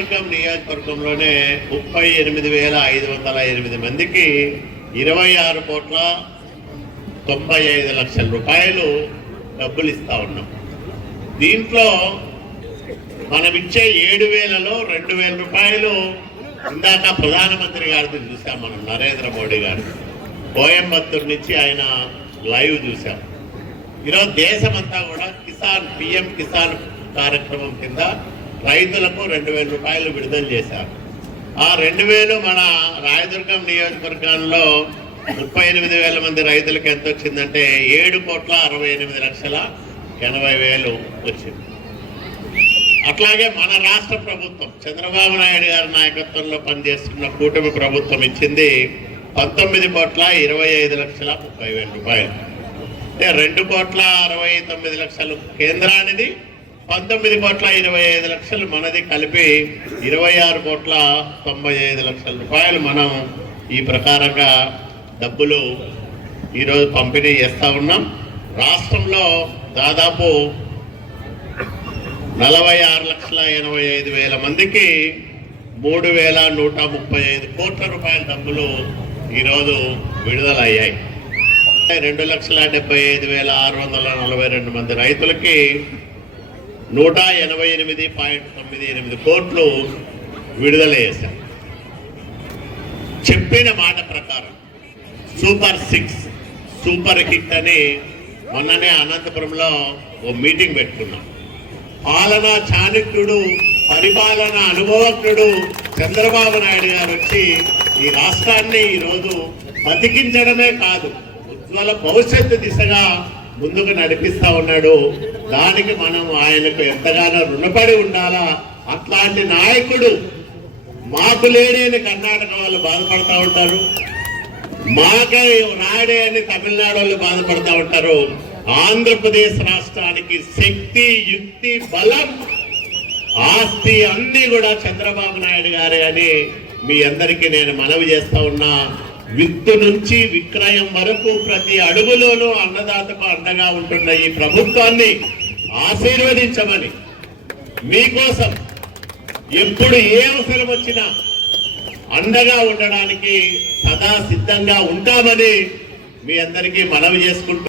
రాయదుర్గం నియోజకవర్గంలోనే ముప్పై ఎనిమిది వేల ఐదు వందల ఎనిమిది మందికి ఇరవై ఆరు కోట్ల తొంభై ఐదు లక్షల రూపాయలు డబ్బులు ఇస్తా ఉన్నాం. దీంట్లో మనం ఇచ్చే ఏడు వేలలో రెండు వేల రూపాయలు ఇందాక ప్రధానమంత్రి గారిది చూసాం మనం నరేంద్ర మోడీ గారు. కోయంబత్తూరు నుంచి ఆయన లైవ్ చూసాం. ఈరోజు దేశమంతా కూడా కిసాన్ పిఎం కిసాన్ కార్యక్రమం కింద రైతులకు రెండు వేల రూపాయలు విడుదల చేశారు. ఆ రెండు వేలు మన రాయదుర్గం నియోజకవర్గంలో ముప్పై ఎనిమిది వేల మంది రైతులకు ఎంత వచ్చిందంటే ఏడు కోట్ల అరవై ఎనిమిది లక్షల ఎనభై వేలు వచ్చింది. అట్లాగే మన రాష్ట్ర ప్రభుత్వం చంద్రబాబు నాయుడు గారి నాయకత్వంలో పనిచేస్తున్న కూటమి ప్రభుత్వం ఇచ్చింది పంతొమ్మిది కోట్ల ఇరవై ఐదు లక్షల ముప్పై వేల రూపాయలు. అంటే రెండు కోట్ల అరవై తొమ్మిది లక్షలు కేంద్రానిది పంతొమ్మిది కోట్ల ఇరవై ఐదు లక్షలు మనది కలిపి ఇరవై ఆరు కోట్ల తొంభై ఐదు లక్షల రూపాయలు మనం ఈ ప్రకారంగా డబ్బులు ఈరోజు పంపిణీ చేస్తూ ఉన్నాం. రాష్ట్రంలో దాదాపు నలభై ఆరు లక్షల ఎనభై ఐదు వేల మందికి మూడు వేల నూట ముప్పై ఐదు కోట్ల రూపాయల డబ్బులు ఈరోజు విడుదలయ్యాయి. రెండు లక్షల డెబ్బై ఐదు వేల ఆరు వందల నలభై రెండు మంది రైతులకి నూట ఎనభై ఎనిమిది పాయింట్ తొమ్మిది ఎనిమిది కోట్లు విడుదల చేశాం చెప్పిన మాట ప్రకారం సూపర్ సిక్స్ సూపర్ హిట్ అని మొన్ననే అనంతపురంలో ఓ మీటింగ్ పెట్టుకున్నాం. పాలనా చాణక్యుడు పరిపాలన అనుభవజ్ఞుడు చంద్రబాబు నాయుడు గారు వచ్చి ఈ రాష్ట్రాన్ని ఈరోజు బతికించడమే కాదు ఉజ్వల భవిష్యత్తు దిశగా ముందుకు నడిపిస్తా ఉన్నాడు దానికి మనం ఆయనకు ఎంతగానో రుణపడి ఉండాలా? అట్లాంటి నాయకుడు మాకు లేని అని కర్ణాటక వాళ్ళు బాధపడతా ఉంటారు. మాకే రాడే అని తమిళనాడు వాళ్ళు బాధపడతా ఉంటారు. ఆంధ్రప్రదేశ్ రాష్ట్రానికి శక్తి యుక్తి బలం ఆస్తి అన్ని కూడా చంద్రబాబు నాయుడు గారే అని మీ అందరికీ నేను మనవి చేస్తా ఉన్నా. విత్తు నుంచి విక్రయం వరకు ప్రతి అడుగులోనూ అన్నదాతకు అండగా ఉంటున్న ఈ ప్రభుత్వాన్ని ఆశీర్వదించమని. మీకోసం ఎప్పుడు ఏ అవసరం వచ్చినా అండగా ఉండడానికి సదా సిద్ధంగా ఉంటామని మీ అందరికీ మనవి చేసుకుంటూ